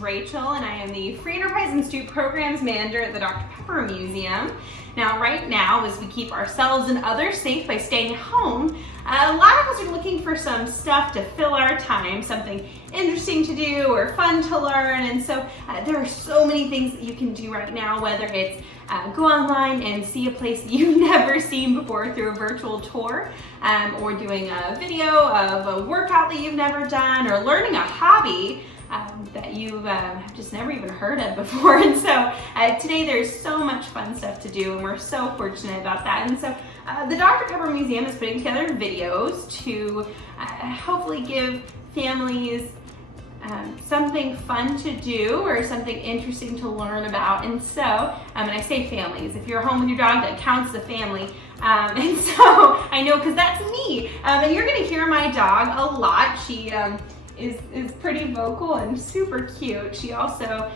Rachel, and I am the Free Enterprise Institute Programs Manager at the Dr. Pepper Museum. Now, right now, as we keep ourselves and others safe by staying home, a lot of us are looking for some stuff to fill our time, something interesting to do or fun to learn, and so there are so many things that you can do right now, whether it's go online and see a place that you've never seen before through a virtual tour, or doing a video of a workout that you've never done, or learning a hobby that you have just never even heard of before. And so today there's so much fun stuff to do, and we're so fortunate about that. And so the Dr. Pepper Museum is putting together videos to hopefully give families something fun to do or something interesting to learn about. And so, and I say families, if you're home with your dog, that counts as a family. And so I know, because that's me. And you're gonna hear my dog a lot. She is pretty vocal and super cute. She also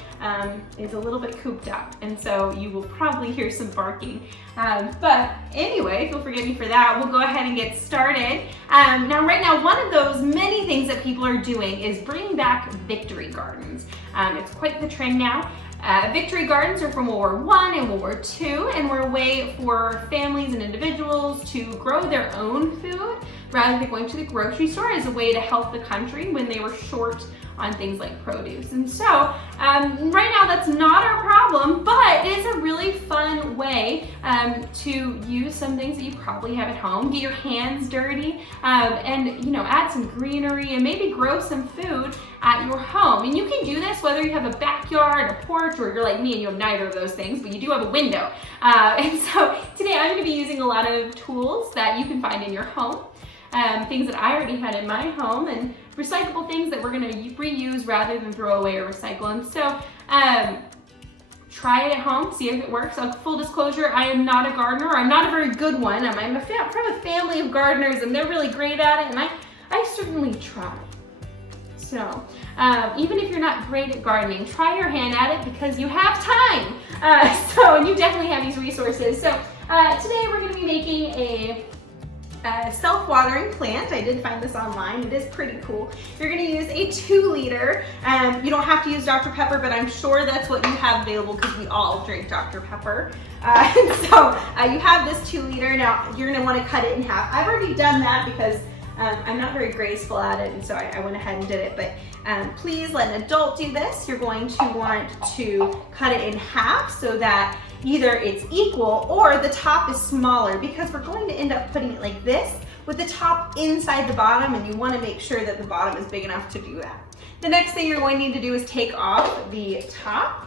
is a little bit cooped up, and so you will probably hear some barking. But anyway, if you'll forgive me for that, we'll go ahead and get started. Now, right now, one of those many things that people are doing is bringing back victory gardens. It's quite the trend now. Victory gardens are from World War I and World War II, and were a way for families and individuals to grow their own food rather than going to the grocery store, as a way to help the country when they were short on things like produce. And so right now that's not our problem, but it is a really fun way to use some things that you probably have at home, get your hands dirty, and add some greenery and maybe grow some food at your home. And you can do this whether you have a backyard, a porch, or you're like me and you have neither of those things, but you do have a window. And so today I'm going to be using a lot of tools that you can find in your home. Things that I already had in my home, and recyclable things that we're going to reuse rather than throw away or recycle. And so try it at home, see if it works. Full disclosure, I am not a gardener. I'm not a very good one. I'm from a family of gardeners, and they're really great at it, and I certainly try. So even if you're not great at gardening, try your hand at it, because you have time. And you definitely have these resources. So today we're going to be making a self-watering plant. I did find this online. It is pretty cool. You're going to use a 2-liter. You don't have to use Dr. Pepper, but I'm sure that's what you have available, because we all drink Dr. Pepper. So you have this 2-liter. Now you're going to want to cut it in half. I've already done that because I'm not very graceful at it, and so I went ahead and did it. But please let an adult do this. You're going to want to cut it in half so that either it's equal or the top is smaller, because we're going to end up putting it like this with the top inside the bottom, and you want to make sure that the bottom is big enough to do that. The next thing you're going to need to do is take off the top,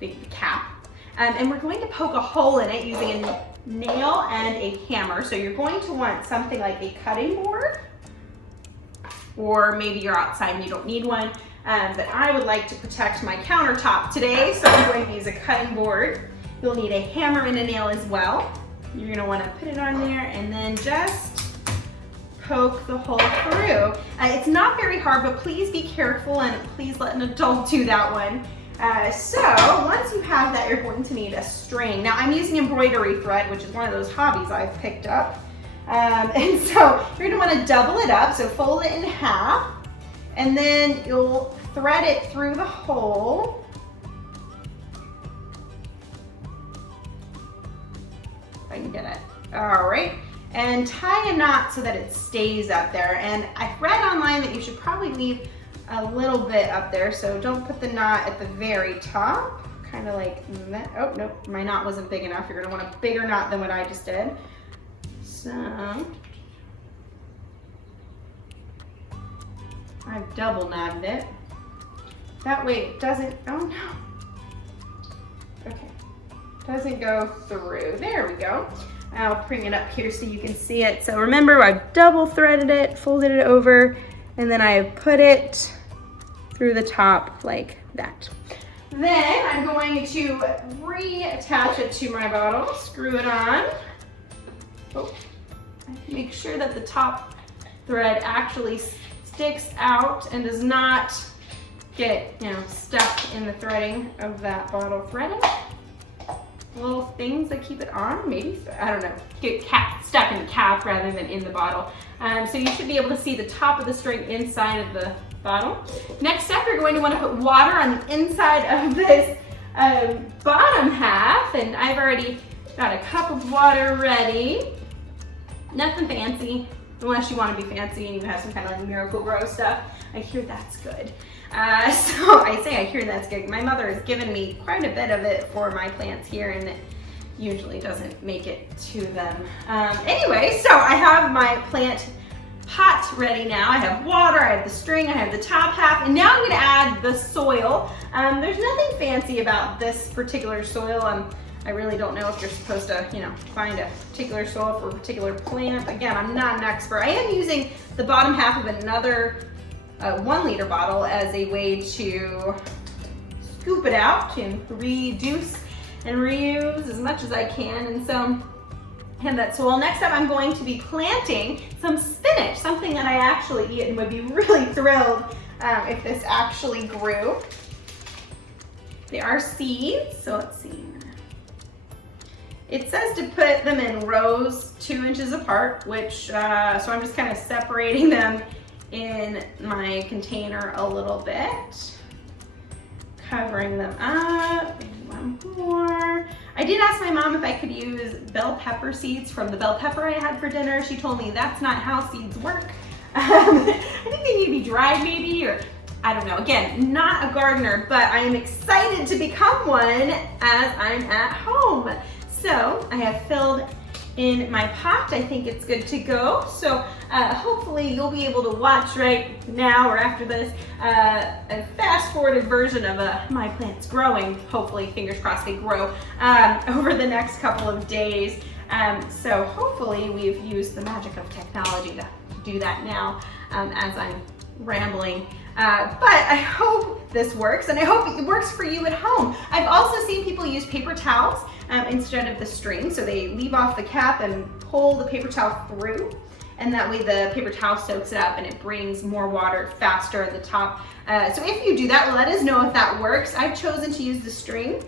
the cap, and we're going to poke a hole in it using a nail and a hammer. So you're going to want something like a cutting board, or maybe you're outside and you don't need one. But I would like to protect my countertop today, so I'm going to use a cutting board. You'll need a hammer and a nail as well. You're going to want to put it on there and then just poke the hole through. It's not very hard, but please be careful, and please let an adult do that one. So once you have that, you're going to need a string. Now I'm using embroidery thread, which is one of those hobbies I've picked up. And so you're going to want to double it up, so fold it in half. And then you'll thread it through the hole. If I can get it. All right. And tie a knot so that it stays up there. And I read online that you should probably leave a little bit up there, so don't put the knot at the very top. Kind of like that. Oh, nope, my knot wasn't big enough. You're going to want a bigger knot than what I just did. So I've double knotted it. That way it doesn't, oh no. Okay, doesn't go through. There we go. I'll bring it up here so you can see it. So remember, I've double threaded it, folded it over, and then I put it through the top like that. Then I'm going to reattach it to my bottle, screw it on. Oh, make sure that the top thread actually sticks out and does not get, stuck in the threading of that bottle threading. Little things that keep it on, maybe, I don't know, get stuck in the cap rather than in the bottle. So you should be able to see the top of the string inside of the bottle. Next up, you're going to want to put water on the inside of this bottom half, and I've already got a cup of water ready. Nothing fancy, unless you want to be fancy and you have some kind of like Miracle-Gro stuff. I hear that's good. So I say I hear that's good. My mother has given me quite a bit of it for my plants here, and it usually doesn't make it to them. Anyway, so I have my plant pot ready now. I have water, I have the string, I have the top half, and now I'm gonna add the soil. There's nothing fancy about this particular soil. I really don't know if you're supposed to, find a particular soil for a particular plant. Again, I'm not an expert. I am using the bottom half of another 1 liter bottle as a way to scoop it out and reduce and reuse as much as I can. And so I have that soil. Next up, I'm going to be planting some spinach, something that I actually eat and would be really thrilled if this actually grew. They are seeds, so let's see. It says to put them in rows 2 inches apart, which, so I'm just kind of separating them in my container a little bit, covering them up. One more. I did ask my mom if I could use bell pepper seeds from the bell pepper I had for dinner. She told me that's not how seeds work. I think they need to be dried maybe, or I don't know. Again, not a gardener, but I am excited to become one as I'm at home. So I have filled in my pot. I think it's good to go. So hopefully you'll be able to watch right now or after this a fast forwarded version of my plants growing. Hopefully, fingers crossed, they grow over the next couple of days. So hopefully we've used the magic of technology to do that now as I'm rambling. But I hope this works, and I hope it works for you at home. I've also seen people use paper towels instead of the string. So they leave off the cap and pull the paper towel through, and that way the paper towel soaks it up and it brings more water faster at the top. So if you do that, let us know if that works. I've chosen to use the string,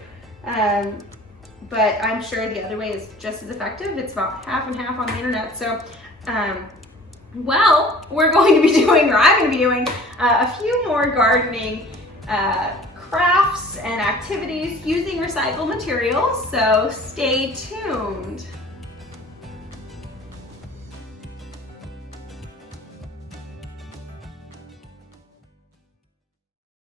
but I'm sure the other way is just as effective. It's about half and half on the internet. So well, we're going to be doing, or I'm going to be doing, a few more gardening crafts and activities using recycled materials, so stay tuned.